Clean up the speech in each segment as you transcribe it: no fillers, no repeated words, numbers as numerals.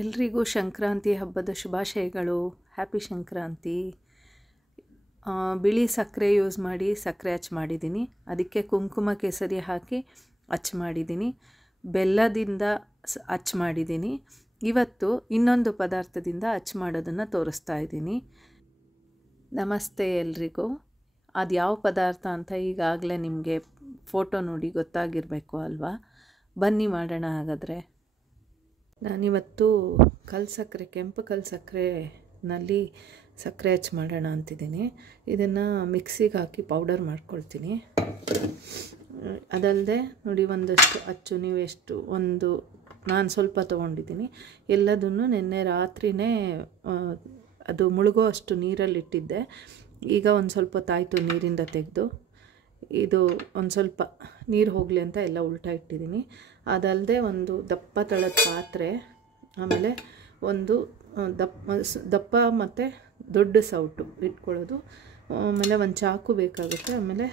ಎಲ್ರಿಗೂ ಸಂಕ್ರಾಂತಿ ಹಬ್ಬದ ಶುಭಾಶಯಗಳು. ಹ್ಯಾಪಿ ಸಂಕ್ರಾಂತಿ. ಬಿಳಿ ಸಕ್ಕರೆ ಯೂಸ್ ಮಾಡಿ ಸಕ್ಕರೆ ಅಚ್ಚು ಮಾಡಿದ್ದೀನಿ. ಅದಕ್ಕೆ ಕುಂಕುಮ ಕೇಸರಿ ಹಾಕಿ ಅಚ್ಚು ಮಾಡಿದ್ದೀನಿ. ಬೆಲ್ಲದಿಂದ ಅಚ್ಚು ಮಾಡಿದ್ದೀನಿ. ಇವತ್ತು ಇನ್ನೊಂದು ಪದಾರ್ಥದಿಂದ ಅಚ್ಚು ಮಾಡೋದನ್ನು ತೋರಿಸ್ತಾ ಇದ್ದೀನಿ. ನಮಸ್ತೆ ಎಲ್ರಿಗೂ. ಅದು ಯಾವ ಪದಾರ್ಥ ಅಂತ ಈಗಾಗಲೇ ನಿಮಗೆ ಫೋಟೋ ನೋಡಿ ಗೊತ್ತಾಗಿರಬೇಕು ಅಲ್ವಾ? ಬನ್ನಿ ಮಾಡೋಣ ಹಾಗಾದರೆ. ನಾನಿವತ್ತು ಕಲ್ಸಕ್ಕರೆ, ಕೆಂಪು ಕಲ್ಸಕ್ಕರೆನಲ್ಲಿ ಸಕ್ಕರೆ ಅಚ್ಚು ಮಾಡೋಣ ಅಂತಿದ್ದೀನಿ. ಇದನ್ನು ಮಿಕ್ಸಿಗೆ ಹಾಕಿ ಪೌಡರ್ ಮಾಡ್ಕೊಳ್ತೀನಿ. ಅದಲ್ಲದೆ ನೋಡಿ, ಒಂದಷ್ಟು ಅಚ್ಚು ನಾನು ಸ್ವಲ್ಪ ತೊಗೊಂಡಿದ್ದೀನಿ. ಎಲ್ಲದನ್ನು ನಿನ್ನೆ ರಾತ್ರಿಯೇ ಅದು ಮುಳುಗೋ ಅಷ್ಟು ನೀರಲ್ಲಿಟ್ಟಿದ್ದೆ. ಈಗ ಒಂದು ಸ್ವಲ್ಪ ಹೊತ್ತಾಯಿತು ನೀರಿಂದ ತೆಗೆದು. ಇದು ಒಂದು ಸ್ವಲ್ಪ ನೀರು ಹೋಗಲಿ ಅಂತ ಎಲ್ಲ ಉಲ್ಟಾ ಇಟ್ಟಿದ್ದೀನಿ. ಅದಲ್ಲದೆ ಒಂದು ದಪ್ಪ ತಳದ ಪಾತ್ರೆ, ಆಮೇಲೆ ಒಂದು ದಪ್ಪ ಮತ್ತು ದೊಡ್ಡ ಸೌಟು ಇಟ್ಕೊಳ್ಳೋದು, ಆಮೇಲೆ ಒಂದು ಚಾಕು ಬೇಕಾಗುತ್ತೆ, ಆಮೇಲೆ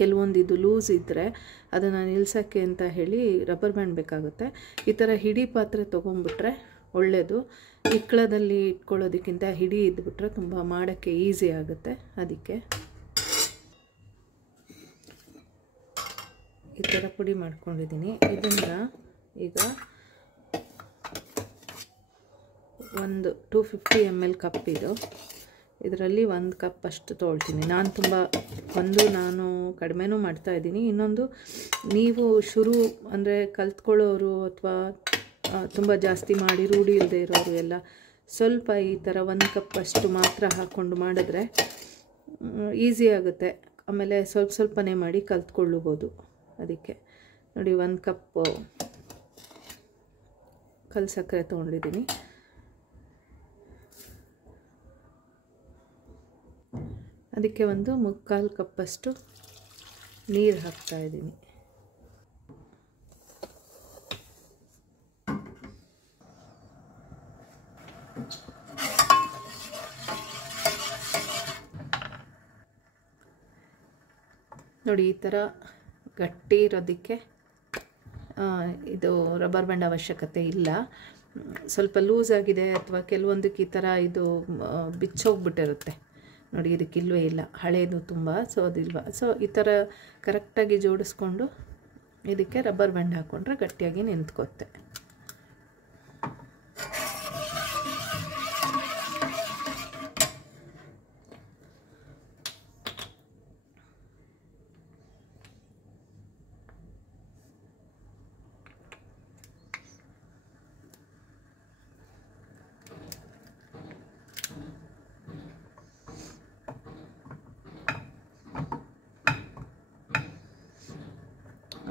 ಕೆಲವೊಂದು ಇದು ಲೂಸ್ ಇದ್ದರೆ ಅದನ್ನು ನಿಲ್ಸೋಕ್ಕೆ ಅಂತ ಹೇಳಿ ರಬ್ಬರ್ ಬ್ಯಾಂಡ್ ಬೇಕಾಗುತ್ತೆ. ಈ ಥರ ಹಿಡಿ ಪಾತ್ರೆ ತೊಗೊಂಡ್ಬಿಟ್ರೆ ಒಳ್ಳೆಯದು. ಇಕ್ಕಳದಲ್ಲಿ ಇಟ್ಕೊಳ್ಳೋದಕ್ಕಿಂತ ಹಿಡಿ ಇದ್ಬಿಟ್ರೆ ತುಂಬ ಮಾಡೋಕ್ಕೆ ಈಸಿ ಆಗುತ್ತೆ. ಅದಕ್ಕೆ ಈ ಥರ ಪುಡಿ ಮಾಡ್ಕೊಂಡಿದ್ದೀನಿ. ಇದನ್ನು ಈಗ ಒಂದು 250 ml ಕಪ್ ಇದು. ಇದರಲ್ಲಿ 1 ಕಪ್ ಅಷ್ಟು ತೊಗೊಳ್ತೀನಿ. ನಾನು ಕಡಿಮೆನೂ ಮಾಡ್ತಾಯಿದ್ದೀನಿ. ಇನ್ನೊಂದು, ನೀವು ಅಂದರೆ ಕಲ್ತ್ಕೊಳ್ಳೋರು ಅಥವಾ ತುಂಬ ಜಾಸ್ತಿ ಮಾಡಿ ರೂಢಿ ಇಲ್ಲದೆ ಇರೋರು ಎಲ್ಲ ಸ್ವಲ್ಪ ಈ ಥರ 1 ಕಪ್ ಅಷ್ಟು ಮಾತ್ರ ಹಾಕ್ಕೊಂಡು ಮಾಡಿದ್ರೆ ಈಸಿ ಆಗುತ್ತೆ. ಆಮೇಲೆ ಸ್ವಲ್ಪನೇ ಮಾಡಿ ಕಲ್ತ್ಕೊಳ್ಳಬಹುದು. ಅದಕ್ಕೆ ನೋಡಿ, 1 ಕಪ್ ಕಲ್ಸಕ್ಕರೆ ತೊಗೊಂಡಿದ್ದೀನಿ. ಅದಕ್ಕೆ 1/4 ಕಪ್ಪಷ್ಟು ನೀರು ಹಾಕ್ತಾಯಿದ್ದೀನಿ. ನೋಡಿ, ಈ ಥರ ಗಟ್ಟಿ ಇರೋದಕ್ಕೆ ಇದು ರಬ್ಬರ್ ಬ್ಯಾಂಡ್ ಅವಶ್ಯಕತೆ ಇಲ್ಲ. ಸ್ವಲ್ಪ ಲೂಸ್ ಆಗಿದೆ ಅಥವಾ ಕೆಲವೊಂದಕ್ಕೆ ಈ ಥರ ಇದು ಬಿಚ್ಚೋಗ್ಬಿಟ್ಟಿರುತ್ತೆ. ನೋಡಿ, ಇದಕ್ಕಿಲ್ವೇ ಇಲ್ಲ, ಹಳೇದು ತುಂಬ. ಸೊ ಈ ಥರ ಕರೆಕ್ಟಾಗಿ ಜೋಡಿಸ್ಕೊಂಡು ಇದಕ್ಕೆ ರಬ್ಬರ್ ಬ್ಯಾಂಡ್ ಹಾಕ್ಕೊಂಡ್ರೆ ಗಟ್ಟಿಯಾಗಿ ನಿಂತ್ಕೊತ್ತೆ.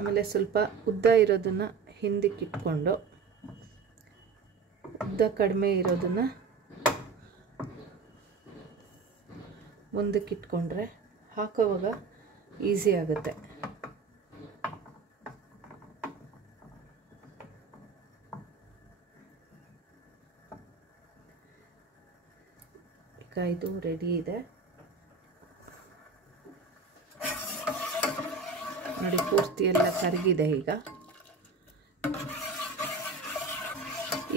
ಆಮೇಲೆ ಸ್ವಲ್ಪ ಉದ್ದ ಇರೋದನ್ನು ಹಿಂದಕ್ಕೆ ಇಟ್ಕೊಂಡು, ಉದ್ದ ಕಡಿಮೆ ಇರೋದನ್ನು ಮುಂದಕ್ಕೆ ಇಟ್ಕೊಂಡ್ರೆ ಹಾಕೋವಾಗ ಈಸಿ ಆಗುತ್ತೆ. ಈಗ ಇದು ರೆಡಿ ಇದೆ. ನೋಡಿ, ಪೂರ್ತಿ ಎಲ್ಲ ಕರಗಿದೆ.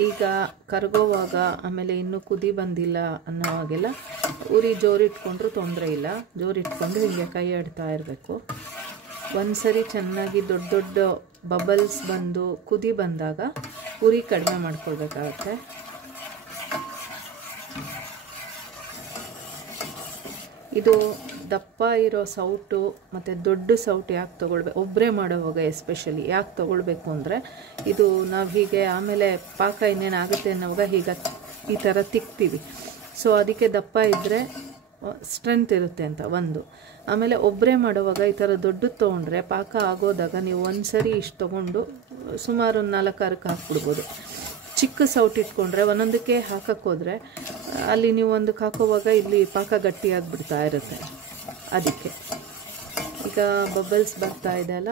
ಈಗ ಕರಗೋವಾಗ, ಆಮೇಲೆ ಇನ್ನೂ ಕುದಿ ಬಂದಿಲ್ಲ ಅನ್ನೋವಾಗೆಲ್ಲ ಉರಿ ಜೋರಿಟ್ಕೊಂಡ್ರೂ ತೊಂದರೆ ಇಲ್ಲ. ಜೋರಿಟ್ಕೊಂಡು ಹೀಗೆ ಕೈ ಆಡ್ತಾ ಇರಬೇಕು. ಒಂದ್ಸರಿ ಚೆನ್ನಾಗಿ ದೊಡ್ಡ ದೊಡ್ಡ ಬಬಲ್ಸ್ ಬಂದು ಕುದಿ ಬಂದಾಗ ಉರಿ ಕಡಿಮೆ ಮಾಡ್ಕೊಳ್ಬೇಕಾಗತ್ತೆ. ಇದು ದಪ್ಪ ಇರೋ ಸೌಟು ಮತ್ತು ದೊಡ್ಡ ಸೌಟು ಯಾಕೆ ತೊಗೊಳ್ಬೇಕು, ಒಬ್ಬರೇ ಮಾಡೋವಾಗ ಎಸ್ಪೆಷಲಿ ಯಾಕೆ ತೊಗೊಳ್ಬೇಕು ಅಂದರೆ, ಇದು ನಾವು ಹೀಗೆ ಆಮೇಲೆ ಪಾಕ ಇನ್ನೇನಾಗುತ್ತೆ ಅನ್ನೋವಾಗ ಈ ಥರ ತಿಕ್ತೀವಿ. ಸೊ ಅದಕ್ಕೆ ದಪ್ಪ ಇದ್ದರೆ ಸ್ಟ್ರೆಂತ್ ಇರುತ್ತೆ ಅಂತ ಒಂದು. ಆಮೇಲೆ ಒಬ್ಬರೇ ಮಾಡುವಾಗ ಈ ಥರ ದೊಡ್ಡದು ತೊಗೊಂಡ್ರೆ ಪಾಕ ಆಗೋದಾಗ ನೀವು ಒಂದು ಸರಿ ಇಷ್ಟು ತೊಗೊಂಡು ಸುಮಾರು 4-6 ಹಾಕ್ಬಿಡ್ಬೋದು. ಚಿಕ್ಕ ಸೌಟ್ ಇಟ್ಕೊಂಡ್ರೆ ಒಂದೊಂದಕ್ಕೆ ಹಾಕೋಕ್ಕೋದ್ರೆ ಅಲ್ಲಿ ನೀವು ಒಂದಕ್ಕೆ ಹಾಕೋವಾಗ ಇಲ್ಲಿ ಪಾಕ ಗಟ್ಟಿಯಾಗಿಬಿಡ್ತಾ ಇರುತ್ತೆ. ಅದಕ್ಕೆ ಈಗ ಬಬಲ್ಸ್ ಬರ್ತಾ ಇದೆ ಅಲ್ಲ,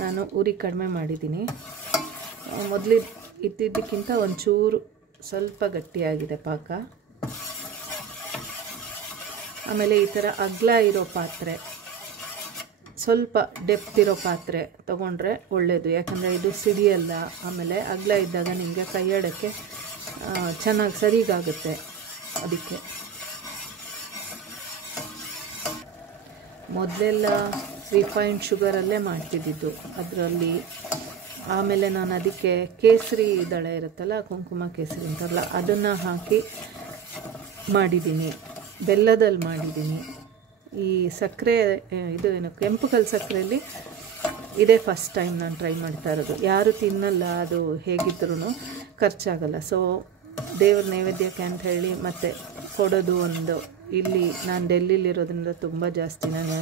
ನಾನು ಉರಿ ಕಡಿಮೆ ಮಾಡಿದ್ದೀನಿ. ಮೊದಲು ಇದ್ದಿದ್ದಕ್ಕಿಂತ ಒಂಚೂರು ಸ್ವಲ್ಪ ಗಟ್ಟಿಯಾಗಿದೆ ಪಾಕ. ಆಮೇಲೆ ಈ ಥರ ಅಗಲ ಇರೋ ಪಾತ್ರೆ ಸ್ವಲ್ಪ ಡೆಪ್ತ್ ಇರೋ ಪಾತ್ರೆ ತೊಗೊಂಡ್ರೆ ಒಳ್ಳೆಯದು, ಯಾಕಂದರೆ ಇದು ಸಿಡಿಯಲ್ಲ. ಆಮೇಲೆ ಅಗಲ ಇದ್ದಾಗ ನಿಮಗೆ ಕೈಯಾಡೋಕ್ಕೆ ಚೆನ್ನಾಗಿ ಸರಿಗಾಗುತ್ತೆ. ಅದಕ್ಕೆ ಮೊದಲೆಲ್ಲ ರಿಫೈನ್ಡ್ ಶುಗರಲ್ಲೇ ಮಾಡ್ತಿದ್ದಿದ್ದು ಅದರಲ್ಲಿ. ಆಮೇಲೆ ನಾನು ಅದಕ್ಕೆ ಕೇಸರಿ ದಳ ಇರುತ್ತಲ್ಲ, ಕುಂಕುಮ ಕೇಸರಿ ಅಂತಾರಲ್ಲ, ಅದನ್ನು ಹಾಕಿ ಮಾಡಿದ್ದೀನಿ. ಬೆಲ್ಲದಲ್ಲಿ ಮಾಡಿದ್ದೀನಿ. ಈ ಸಕ್ಕರೆ ಇದು ಏನು ಕೆಂಪು ಕಲ್ಲು ಸಕ್ಕರೆಯಲ್ಲಿ ಇದೇ ಫಸ್ಟ್ ಟೈಮ್ ನಾನು ಟ್ರೈ ಮಾಡ್ತಾ ಇರೋದು. ಯಾರು ತಿನ್ನಲ್ಲ, ಅದು ಹೇಗಿದ್ರೂ ಖರ್ಚಾಗಲ್ಲ. ಸೊ ದೇವ್ರ ನೈವೇದ್ಯಕ್ಕೆ ಅಂತ ಹೇಳಿ ಮತ್ತೆ ಕೊಡೋದು ಒಂದು, ಇಲ್ಲಿ ನಾನು ಡೆಲ್ಲಿಲಿರೋದ್ರಿಂದ ತುಂಬ ಜಾಸ್ತಿ ನಾನು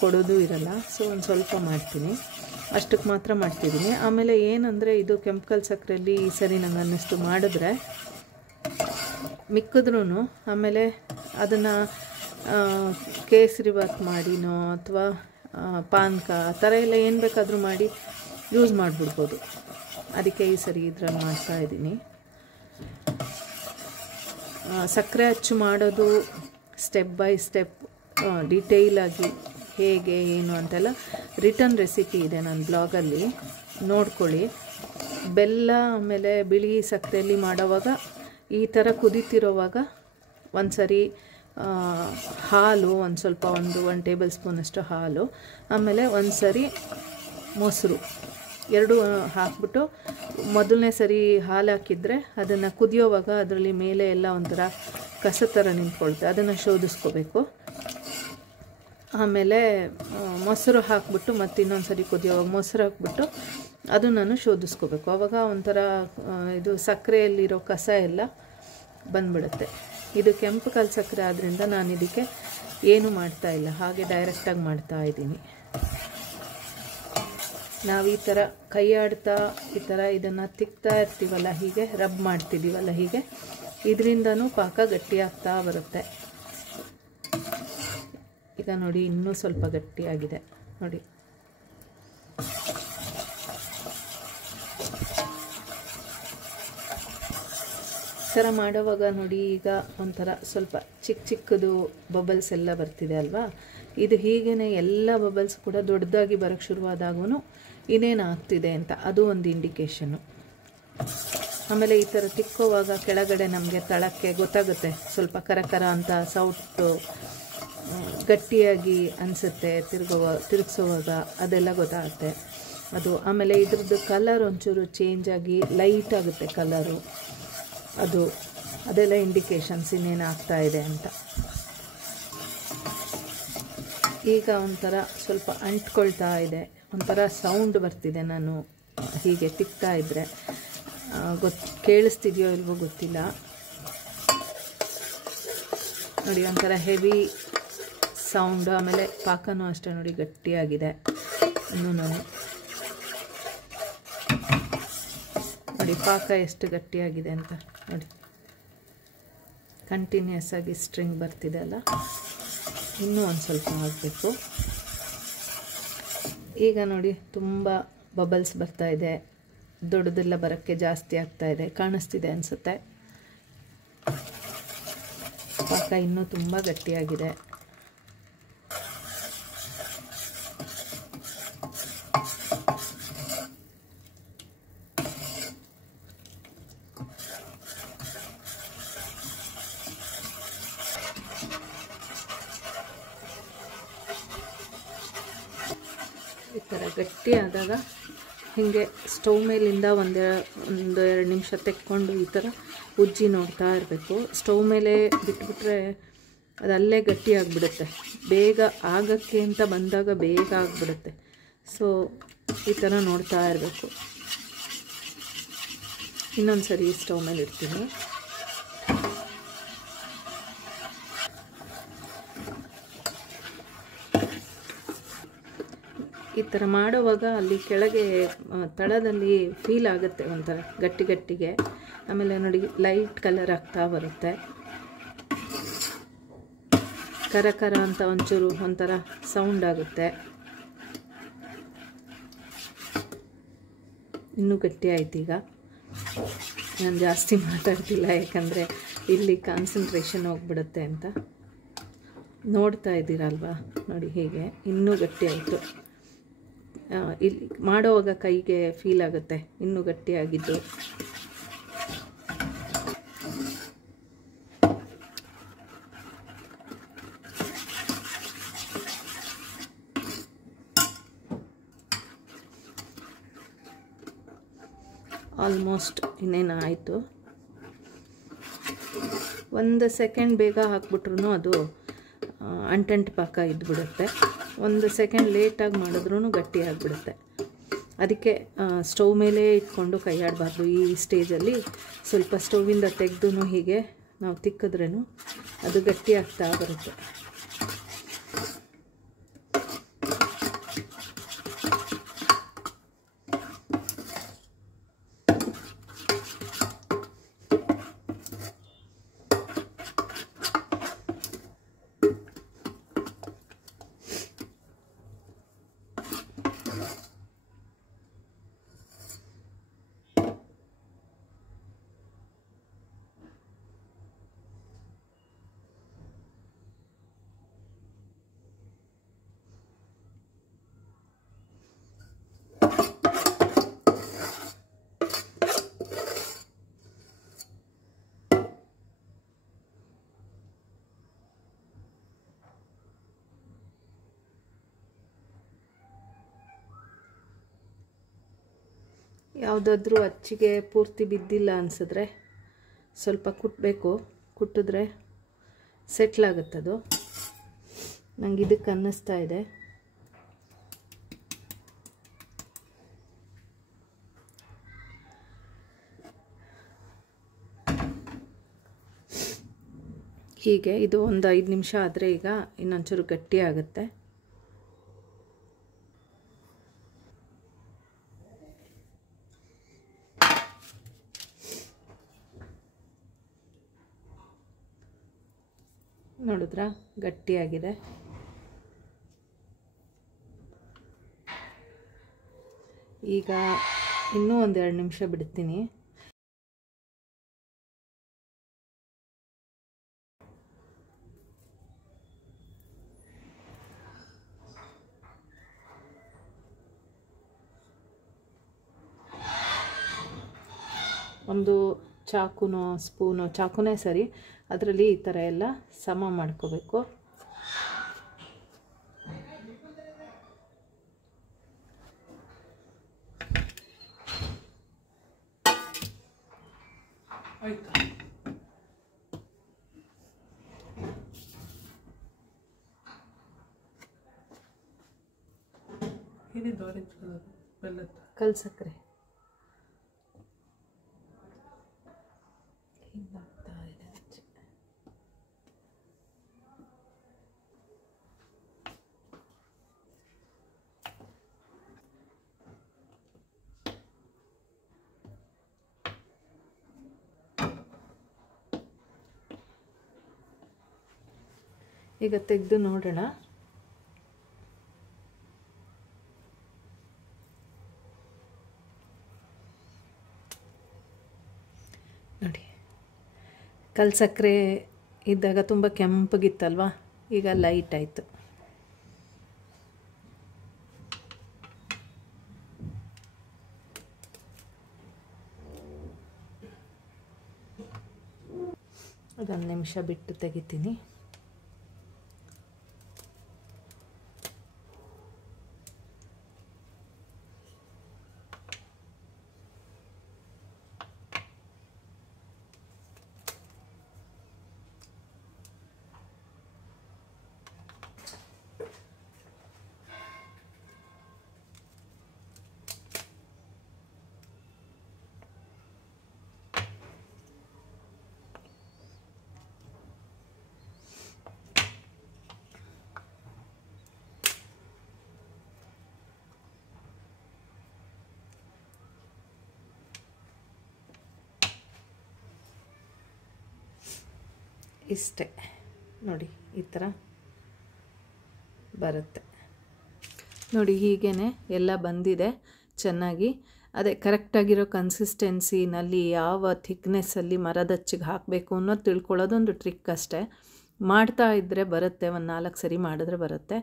ಕೊಡೋದು ಇರಲ್ಲ. ಸೊ ಒಂದು ಸ್ವಲ್ಪ ಮಾಡ್ತೀನಿ, ಅಷ್ಟಕ್ಕೆ ಮಾತ್ರ ಮಾಡ್ತಿದ್ದೀನಿ. ಆಮೇಲೆ ಏನಂದರೆ ಇದು ಕೆಂಪು ಕಲ್ಲು ಸಕ್ಕರೆಯಲ್ಲಿ ಈ ಸರಿ ನಂಗೆ ಅನ್ನಿಸ್ತು ಮಾಡಿದ್ರೆ ಮಿಕ್ಕಿದ್ರೂ ಆಮೇಲೆ ಅದನ್ನು ಕೇಸರಿ ಬಾತ್ ಮಾಡಿನೋ ಅಥವಾ ಪಾನಕ ಆ ಥರ ಎಲ್ಲ ಏನು ಬೇಕಾದರೂ ಮಾಡಿ ಯೂಸ್ ಮಾಡಿಬಿಡ್ಬೋದು. ಅದಕ್ಕೆ ಈ ಸರಿ ಇದ್ರಲ್ಲಿ ಮಾಡ್ತಾಯಿದ್ದೀನಿ. ಸಕ್ಕರೆ ಅಚ್ಚು ಮಾಡೋದು ಸ್ಟೆಪ್ ಬೈ ಸ್ಟೆಪ್ ಡಿಟೇಲಾಗಿ ಹೇಗೆ ಏನು ಅಂತೆಲ್ಲ ರಿಟರ್ನ್ ರೆಸಿಪಿ ಇದೆ ನನ್ನ ಬ್ಲಾಗಲ್ಲಿ, ನೋಡ್ಕೊಳ್ಳಿ. ಬೆಲ್ಲ ಆಮೇಲೆ ಬಿಳಿ ಸಕ್ಕರೆಯಲ್ಲಿ ಮಾಡೋವಾಗ ಈ ಥರ ಕುದೀತಿರೋವಾಗ ಒಂದು ಸರಿ ಹಾಲು ಒಂದು ಸ್ವಲ್ಪ ಒಂದು ಟೇಬಲ್ ಸ್ಪೂನಷ್ಟು ಹಾಲು, ಆಮೇಲೆ ಒಂದು ಸರಿ ಮೊಸರು ಎರಡು ಹಾಕ್ಬಿಟ್ಟು ಮೊದಲನೇ ಸರಿ ಹಾಲು ಹಾಕಿದರೆ ಅದನ್ನು ಕುದಿಯೋವಾಗ ಅದರಲ್ಲಿ ಮೇಲೆ ಎಲ್ಲ ಒಂಥರ ಕಸ ಥರ ನಿಂತ್ಕೊಳ್ತೆ, ಅದನ್ನು ಶೋಧಿಸ್ಕೋಬೇಕು. ಆಮೇಲೆ ಮೊಸರು ಹಾಕ್ಬಿಟ್ಟು ಮತ್ತು ಇನ್ನೊಂದು ಸರಿ ಕುದಿಯೋವಾಗ ಮೊಸರು ಹಾಕ್ಬಿಟ್ಟು ಅದನ್ನು ಶೋಧಿಸ್ಕೋಬೇಕು. ಆವಾಗ ಒಂಥರ ಇದು ಸಕ್ಕರೆಯಲ್ಲಿರೋ ಕಸ ಎಲ್ಲ ಬಂದ್ಬಿಡುತ್ತೆ. ಇದು ಕೆಂಪು ಕಲ್ಲು ಸಕ್ಕರೆ ಆದ್ದರಿಂದ ನಾನು ಇದಕ್ಕೆ ಏನು ಮಾಡ್ತಾಯಿಲ್ಲ, ಹಾಗೆ ಡೈರೆಕ್ಟಾಗಿ ಮಾಡ್ತಾಯಿದ್ದೀನಿ. ನಾವು ಈ ಥರ ಕೈ ಆಡ್ತಾ ಈ ಥರ ಇದನ್ನು ತಿಕ್ತಾ ಇರ್ತೀವಲ್ಲ, ಹೀಗೆ ರಬ್ ಮಾಡ್ತಿದ್ದೀವಲ್ಲ, ಹೀಗೆ ಇದರಿಂದನೂ ಪಾಕ ಗಟ್ಟಿಯಾಗ್ತಾ ಬರುತ್ತೆ. ಈಗ ನೋಡಿ ಇನ್ನೂ ಸ್ವಲ್ಪ ಗಟ್ಟಿಯಾಗಿದೆ ನೋಡಿ. ಈ ಥರ ಮಾಡುವಾಗ ನೋಡಿ ಈಗ ಒಂಥರ ಸ್ವಲ್ಪ ಚಿಕ್ಕ ಚಿಕ್ಕದು ಬಬಲ್ಸ್ ಎಲ್ಲ ಬರ್ತಿದೆ ಅಲ್ವಾ. ಇದು ಹೀಗೇ ಎಲ್ಲ ಬಬಲ್ಸ್ ಕೂಡ ದೊಡ್ಡದಾಗಿ ಬರೋಕ್ಕೆ ಶುರುವಾದಾಗೂ ಇನ್ನೇನು ಆಗ್ತಿದೆ ಅಂತ ಅದು ಒಂದು ಇಂಡಿಕೇಶನ್ನು. ಆಮೇಲೆ ಈ ಥರ ತಿಕ್ಕೋವಾಗ ಕೆಳಗಡೆ ನಮಗೆ ತಳಕ್ಕೆ ಗೊತ್ತಾಗುತ್ತೆ, ಸ್ವಲ್ಪ ಕರ ಅಂತ ಸೌಟು ಗಟ್ಟಿಯಾಗಿ ಅನಿಸುತ್ತೆ ತಿರುಗಿಸೋವಾಗ, ಅದೆಲ್ಲ ಗೊತ್ತಾಗುತ್ತೆ ಅದು. ಆಮೇಲೆ ಇದ್ರದ್ದು ಕಲರ್ ಒಂಚೂರು ಚೇಂಜ್ ಆಗಿ ಲೈಟ್ ಆಗುತ್ತೆ ಕಲರು, ಅದೆಲ್ಲ ಇಂಡಿಕೇಶನ್ಸ್ ಇನ್ನೇನು ಆಗ್ತಾ ಇದೆ ಅಂತ. ಈಗ ಒಂಥರ ಸ್ವಲ್ಪ ಅಂಟ್ಕೊಳ್ತಾ ಇದೆ, ಒಂಥರ ಸೌಂಡ್ ಬರ್ತಿದೆ. ನಾನು ಹೀಗೆ ತಿಕ್ತಾ ಇದ್ದರೆ ಕೇಳಿಸ್ತಿದೆಯೋ ಇಲ್ವೋ ಗೊತ್ತಿಲ್ಲ ನೋಡಿ, ಒಂಥರ ಹೆವಿ ಸೌಂಡು. ಆಮೇಲೆ ಪಾಕನೂ ಅಷ್ಟೇ ನೋಡಿ ಗಟ್ಟಿಯಾಗಿದೆ ಇನ್ನೂ ನೋಡಿ, ಪಾಕ ಎಷ್ಟು ಗಟ್ಟಿಯಾಗಿದೆ ಅಂತ ನೋಡಿ. ಕಂಟಿನ್ಯೂಸ್ ಆಗಿ ಸ್ಟ್ರಿಂಗ್ ಬರ್ತಿದೆ ಅಲ್ಲ, ಇನ್ನೂ ಒಂದು ಸ್ವಲ್ಪ ಆಗಬೇಕು. ಈಗ ನೋಡಿ ತುಂಬ ಬಬಲ್ಸ್ ಬರ್ತಾ ಇದೆ, ದೊಡ್ಡದೆಲ್ಲ ಬರೋಕ್ಕೆ ಜಾಸ್ತಿ ಆಗ್ತಾ ಇದೆ, ಕಾಣಿಸ್ತಿದೆ ಅನಿಸುತ್ತೆ. ಪಾಕ ಇನ್ನೂ ತುಂಬ ಗಟ್ಟಿಯಾಗಿದೆ. ಈ ಥರ ಗಟ್ಟಿ ಆದಾಗ ಹೀಗೆ ಸ್ಟವ್ ಮೇಲಿಂದ ಒಂದು 2 ನಿಮಿಷ ತೆಕ್ಕೊಂಡು ಈ ಥರ ಉಜ್ಜಿ ನೋಡ್ತಾ ಇರಬೇಕು. ಸ್ಟವ್ ಮೇಲೆ ಬಿಟ್ಬಿಟ್ರೆ ಅದು ಅಲ್ಲೇ ಗಟ್ಟಿ ಆಗಿಬಿಡುತ್ತೆ, ಬೇಗ ಆಗೋಕ್ಕೆ ಅಂತ ಬಂದಾಗ ಬೇಗ ಆಗಿಬಿಡುತ್ತೆ. ಸೊ ಈ ಥರ ನೋಡ್ತಾ ಇರಬೇಕು. ಇನ್ನೊಂದು ಸರಿ ಸ್ಟವ್ ಮೇಲೆ ಇಡ್ತೀನಿ. ಈ ಥರ ಮಾಡುವಾಗ ಅಲ್ಲಿ ಕೆಳಗೆ ತಳದಲ್ಲಿ ಫೀಲ್ ಆಗುತ್ತೆ ಒಂಥರ ಗಟ್ಟಿಗೆ. ಆಮೇಲೆ ನೋಡಿ ಲೈಟ್ ಕಲರ್ ಆಗ್ತಾ ಬರುತ್ತೆ, ಕರ ಅಂತ ಒಂಚೂರು ಒಂಥರ ಸೌಂಡ್ ಆಗುತ್ತೆ. ಇನ್ನೂ ಗಟ್ಟಿ ಆಯ್ತು. ಈಗ ನಾನು ಜಾಸ್ತಿ ಮಾತಾಡ್ತಿಲ್ಲ, ಯಾಕಂದರೆ ಇಲ್ಲಿ ಕಾನ್ಸಂಟ್ರೇಷನ್ ಹೋಗ್ಬಿಡುತ್ತೆ ಅಂತ. ನೋಡ್ತಾ ಇದ್ದೀರಲ್ವಾ, ನೋಡಿ ಹೇಗೆ ಇನ್ನೂ ಗಟ್ಟಿ ಆಯಿತು. ಇಲ್ಲಿ ಮಾಡೋವಾಗ ಕೈಗೆ ಫೀಲ್ ಆಗುತ್ತೆ ಇನ್ನೂ ಗಟ್ಟಿಯಾಗಿದ್ದು. ಆಲ್ಮೋಸ್ಟ್ ಇನ್ನೇನು ಆಯಿತು. 1 ಸೆಕೆಂಡ್ ಬೇಗ ಹಾಕ್ಬಿಟ್ರೂ ಅದು ಅಂಟಂಟು ಪಾಕ ಇದ್ಬಿಡುತ್ತೆ. 1 ಸೆಕೆಂಡ್ ಲೇಟಾಗಿ ಮಾಡಿದ್ರೂ ಗಟ್ಟಿ ಆಗಿಬಿಡುತ್ತೆ. ಅದಕ್ಕೆ ಸ್ಟವ್ ಮೇಲೆ ಇಟ್ಕೊಂಡು ಕೈ ಆಡಬಾರ್ದು. ಈ ಸ್ಟೇಜಲ್ಲಿ ಸ್ವಲ್ಪ ಸ್ಟೌವಿಂದ ತೆಗೆದು ಹೀಗೆ ನಾವು ತಿಕ್ಕಿದ್ರೂ ಅದು ಗಟ್ಟಿ ಆಗ್ತಾ ಬರುತ್ತೆ. ಯಾವುದಾದ್ರೂ ಅಚ್ಚಿಗೆ ಪೂರ್ತಿ ಬಿದ್ದಿಲ್ಲ ಅನಿಸಿದ್ರೆ ಸ್ವಲ್ಪ ಕುಟ್ಟಬೇಕು. ಕುಟ್ಟಿದ್ರೆ ಸೆಟ್ಲಾಗುತ್ತದು. ನನಗೆ ಇದಕ್ಕೆ ಅನ್ನಿಸ್ತಾ ಇದೆ. ಹೀಗೆ ಇದು ಒಂದು 5 ನಿಮಿಷ ಆದರೆ ಈಗ ಇನ್ನೊಂಚೂರು ಗಟ್ಟಿ ಆಗುತ್ತೆ. ನೋಡಿದ್ರಾ, ಗಟ್ಟಿಯಾಗಿದೆ. ಈಗ ಇನ್ನೂ 1-2 ನಿಮಿಷ ಬಿಡ್ತೀನಿ. ಒಂದು ಚಾಕುನೋ ಸ್ಪೂನೋ, ಚಾಕುನೇ ಸರಿ, ಅದರಲ್ಲಿ ಈ ಥರ ಎಲ್ಲ ಸಮ ಮಾಡ್ಕೋಬೇಕು. ಆಯ್ತಾ? ಏನಿದು ಆರೆಂಜ್ ಕಲರ್? ಬೆಲ್ಲದ ಕಲ್ ಸಕ್ಕರೆ ಹಿಂಗಾಗ್ತಾ ಇದೆ. ಈಗ ತೆಗೆದು ನೋಡೋಣ. ನೋಡಿ, ಕಲ್ ಸಕ್ಕರೆ ಇದ್ದಾಗ ತುಂಬ ಕೆಂಪಗಿತ್ತಲ್ವ, ಈಗ ಲೈಟ್ ಆಯಿತು. ಅದೊಂದು ನಿಮಿಷ ಬಿಟ್ಟು ತೆಗಿತೀನಿ. ಇಷ್ಟೇ ನೋಡಿ, ಈ ಥರ ಬರುತ್ತೆ ನೋಡಿ. ಹೀಗೇ ಎಲ್ಲ ಬಂದಿದೆ ಚೆನ್ನಾಗಿ. ಅದೇ ಕರೆಕ್ಟಾಗಿರೋ ಕನ್ಸಿಸ್ಟೆನ್ಸಿನಲ್ಲಿ ಯಾವ ಥಿಕ್ನೆಸ್ಸಲ್ಲಿ ಮರದಚ್ಚಿಗೆ ಹಾಕಬೇಕು ಅನ್ನೋದು ತಿಳ್ಕೊಳ್ಳೋದೊಂದು ಟ್ರಿಕ್ ಅಷ್ಟೇ. ಮಾಡ್ತಾ ಇದ್ದರೆ ಬರುತ್ತೆ, ಒಂದು 4 ಸರಿ ಮಾಡಿದ್ರೆ ಬರುತ್ತೆ.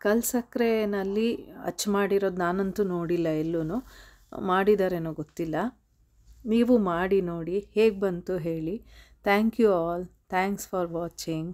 ಕಲ್ ಸಕ್ಕರೆನಲ್ಲಿ ಅಚ್ಚು ಮಾಡಿರೋದು ನಾನಂತೂ ನೋಡಿಲ್ಲ ಎಲ್ಲೂ, ಮಾಡಿದಾರೇನೋ ಗೊತ್ತಿಲ್ಲ. ನೀವು ಮಾಡಿ ನೋಡಿ, ಹೇಗೆ ಬಂತು ಹೇಳಿ. Thank you all, thanks for watching.